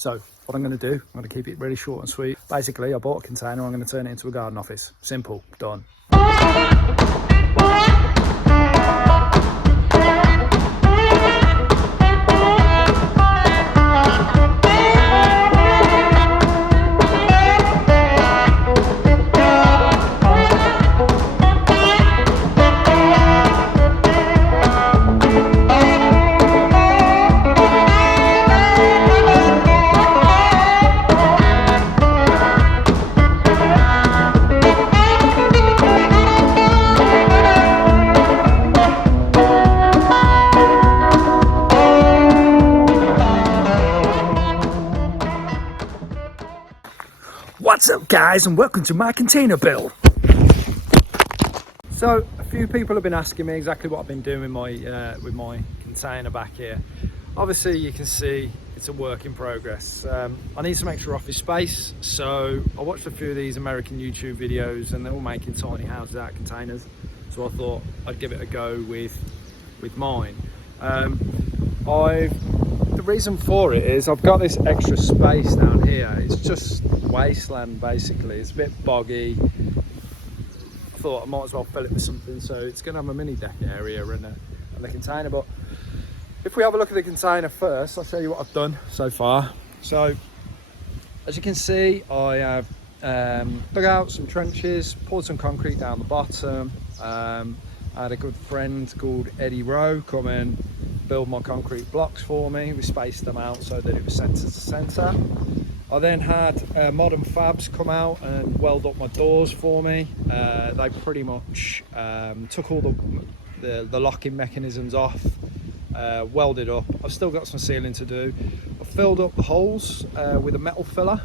So what I'm going to do, I'm going to keep it really short and sweet. Basically, I bought a container, I'm going to turn it into a garden office. Simple, done. What's up guys, and welcome to my container build. So a few people have been asking me exactly what I've been doing with my container back here. Obviously you can see it's a work in progress. I need some extra office space, so I watched a few of these American YouTube videos and they're all making tiny houses out of containers, so I thought I'd give it a go with mine. The reason for it is I've got this extra space down here. It's just wasteland basically. It's a bit boggy. I thought I might as well fill it with something, so it's going to have a mini deck area and a container. But if we have a look at the container first, I'll show you what I've done so far. So as you can see, I have dug out some trenches, poured some concrete down the bottom. I had a good friend called Eddie Rowe come and build my concrete blocks for me. We spaced them out so that it was centre to centre. I then had Modern Fabs come out and weld up my doors for me. They pretty much took all the locking mechanisms off, welded up. I've still got some sealing to do. I filled up the holes with a metal filler.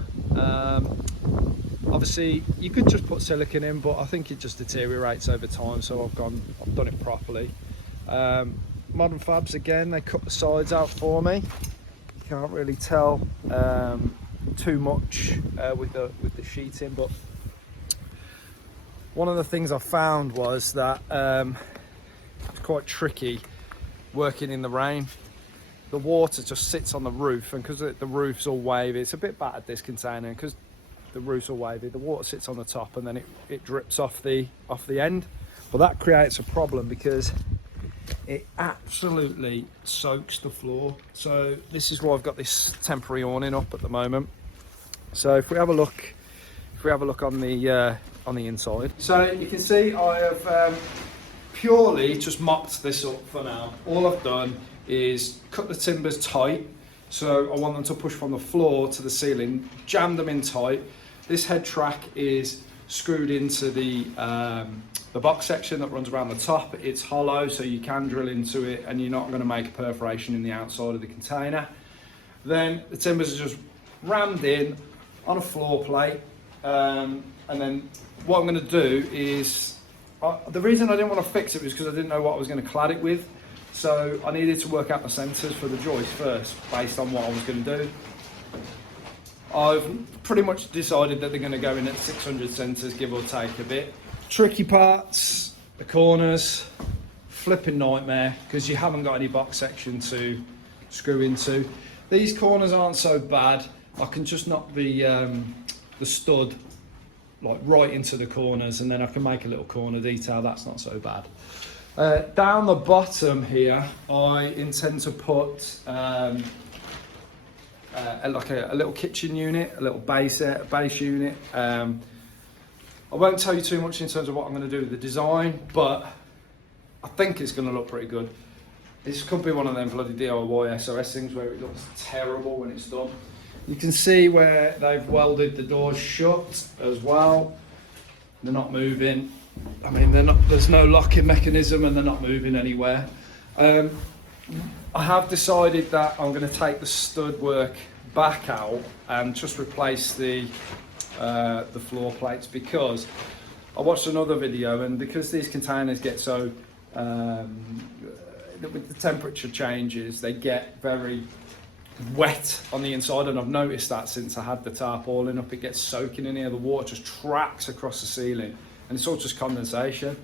Obviously you could just put silicone in, but I think it just deteriorates over time, so I've done it properly. Modern Fabs again, they cut the sides out for me. You can't really tell too much with the sheeting, but one of the things I found was that it's quite tricky working in the rain. The water just sits on the roof, and because the roof's all wavy, it's a bit battered, this container, because the roof's all wavy, the water sits on the top and then it drips off the end. But that creates a problem because it absolutely soaks the floor. So this is why I've got this temporary awning up at the moment. So if we have a look on the inside, so you can see I have purely just mopped this up for now. All I've done is cut the timbers tight, so I want them to push from the floor to the ceiling, jam them in tight. This head track is screwed into the box section that runs around the top. It's hollow, so you can drill into it and you're not going to make a perforation in the outside of the container. Then the timbers are just rammed in on a floor plate, and then what I'm going to do is, the reason I didn't want to fix it was because I didn't know what I was going to clad it with, so I needed to work out the centres for the joist first based on what I was going to do. I've pretty much decided that they're going to go in at 600 centres, give or take a bit. Tricky parts, the corners, flipping nightmare because you haven't got any box section to screw into. These corners aren't so bad. I can just knock the stud like right into the corners, and then I can make a little corner detail. That's not so bad. Down the bottom here, I intend to put like a little kitchen unit, a little base unit. I won't tell you too much in terms of what I'm going to do with the design, but I think it's going to look pretty good. This could be one of them bloody DIY SOS things where it looks terrible when it's done. You can see where they've welded the doors shut as well. They're not moving. I mean, there's no locking mechanism and they're not moving anywhere. I have decided that I'm going to take the stud work back out and just replace the floor plates, because I watched another video, and because these containers get so with the temperature changes, they get very wet on the inside, and I've noticed that since I had the tarpaulin up, it gets soaking in here. The water just tracks across the ceiling, and it's all just condensation.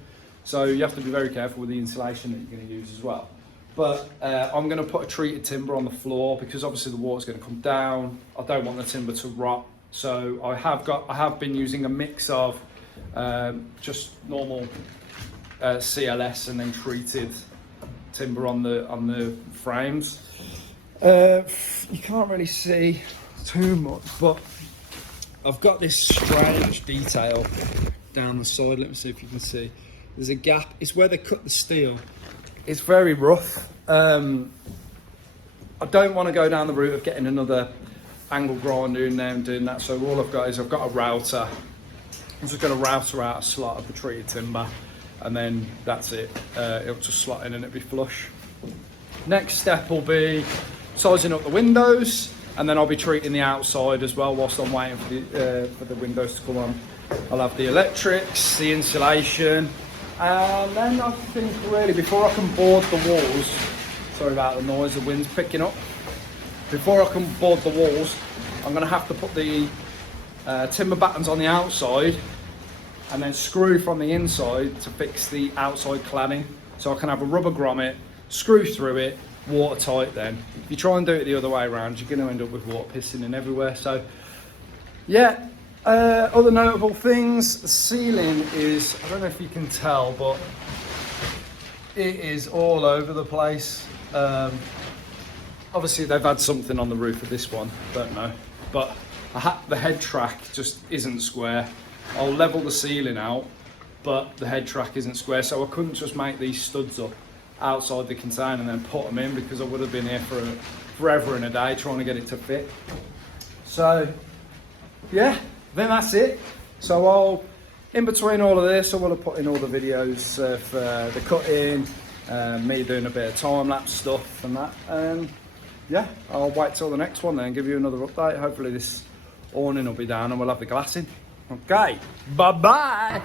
So you have to be very careful with the insulation that you're going to use as well. but I'm going to put a treated timber on the floor because obviously the water's going to come down. I don't want the timber to rot, so I have been using a mix of just normal CLS and then treated timber on the frames. You can't really see too much, but I've got this strange detail down the side. Let me see if you can see. There's a gap. It's where they cut the steel. It's very rough. I don't want to go down the route of getting another angle grinder in there and doing that. So all I've got is I've got a router. I'm just going to router out a slot of the treated timber, and then that's it. It'll just slot in and it'll be flush. Next step will be sizing up the windows, and then I'll be treating the outside as well whilst I'm waiting for the windows to come on. I'll have the electrics, the insulation, and then I think really before I can board the walls, sorry about the noise, the wind's picking up. Before I can board the walls, I'm going to have to put the timber battens on the outside and then screw from the inside to fix the outside cladding. So I can have a rubber grommet, screw through it, watertight then. If you try and do it the other way around, you're going to end up with water pissing in everywhere. So yeah, other notable things, the ceiling is, I don't know if you can tell, but it is all over the place. Obviously they've had something on the roof of this one, don't know, but the head track just isn't square. I'll level the ceiling out, but the head track isn't square, so I couldn't just make these studs up outside the container and then put them in, because I would have been here for forever and a day trying to get it to fit. So yeah, then that's it. So I'll, in between all of this, I will have put in all the videos of the cutting, me doing a bit of time-lapse stuff and that, and yeah, I'll wait till the next one then and give you another update. Hopefully this awning will be down and we'll have the glass in. Okay, bye-bye.